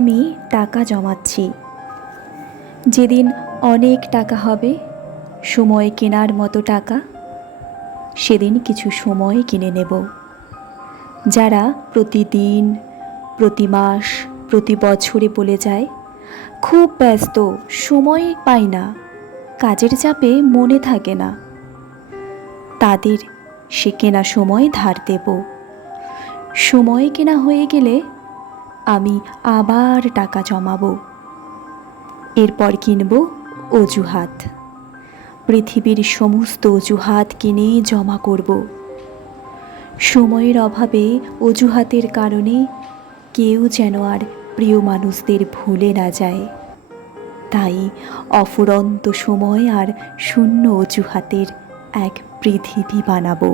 আমি টাকা জমাচ্ছি। যেদিন অনেক টাকা হবে, সময় কেনার মতো টাকা, সেদিন কিছু সময় কিনে নেব। যারা প্রতিদিন, প্রতি মাস, প্রতি বছরে বলে যায়, খুব ব্যস্ত, সময় পাই না, কাজের চাপে মনে থাকে না, তাদের সে কেনা সময় ধার দেব। সময় কেনা হয়ে গেলে আমি আবার টাকা জমাবো। এরপর কিনব অজুহাত। পৃথিবীর সমস্ত অজুহাত কিনে জমা করব। সময়ের অভাবে, অজুহাতের কারণে কেউ যেন আর প্রিয় মানুষদের ভুলে না যায়। তাই অফুরন্ত সময় আর শূন্য অজুহাতের এক পৃথিবী বানাবো।